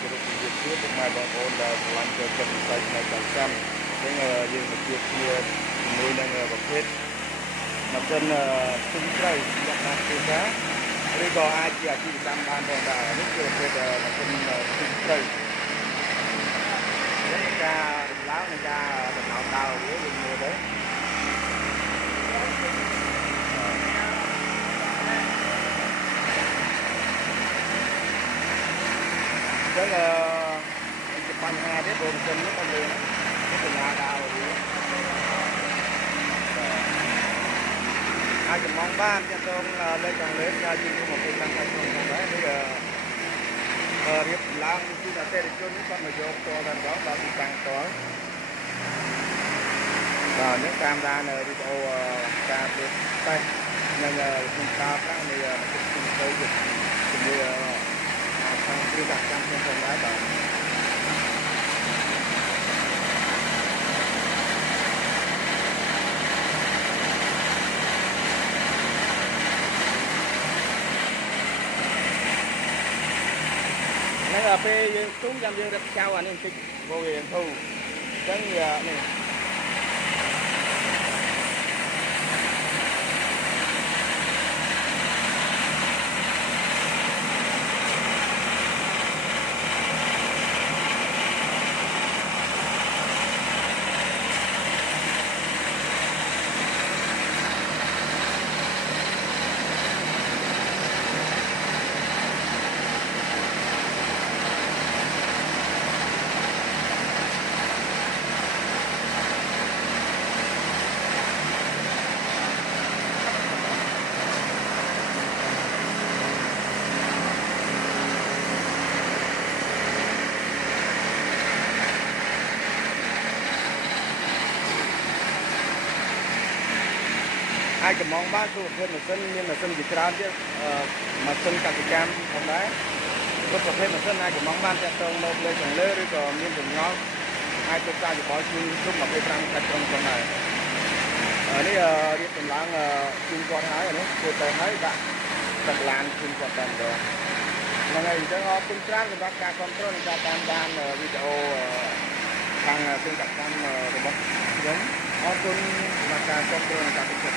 គោរពជំរាបសួរពុកម៉ែបងប្អូនដែលស្រឡាញ់ចូលចិត្តវិស័យផ្នែកកសិកម្មអញ្ចឹងយើងមកជួបគ្នាជាមួយនឹងប្រភេទម៉ាស៊ីនទិញត្រីលក្ខណៈគ្រួសារឬក៏អាចជាអាជីវកម្មបានផងដែរនេះគឺប្រភេទម៉ាស៊ីនទិញត្រីនេះការឡើងនៃការដំណើរដើរវាយើងមើលទៅចឹងជាបញ្ហាទេព្រោះម៉ាស៊ីននេះมันមានដំណើរដើរវាអាចចំងបានចាក់តងលេខខាងលើការយឺនមកពេលខាងក្នុងផងដែរនេះរៀបឡើងពីអតិថិជននេះគាត់មកយកផ្ទាល់តែម្ដងដល់ទីតាំងផ្ទាល់បាទនេះតាមដានវីដេអូការធ្វើតេស្តនិងក្នុងការប្រាំងនៃទឹកជំនឿជាមួយខាងគ្រូដាក់ចាំខ្ញុំផងដែរបាទហ្នឹងពេលយើងទុំចាំយើងរឹបចៅអានេះបន្តិចព្រោះវាធូរអញ្ចឹងនេះ ai cầm mong ba số thêm một sân nhưng mà sân chỉ ra chứ mà sân cả cái cam không đấy có thêm một sân ai cầm mong ban chạy tông một lên chẳng lê rồi còn miếng từng ngon ai tôi ra thì có chung chung mà cái răng cắt trong này ở đây đi từng láng chung con hái rồi đấy cô tôi thấy bạn thật làng chung con đàn rồi mà ngày cho họ tung trang thì bác ca control ra tam ban video thằng sân cắt cam rồi bác giống họ tung bác ca control ra cái chuyện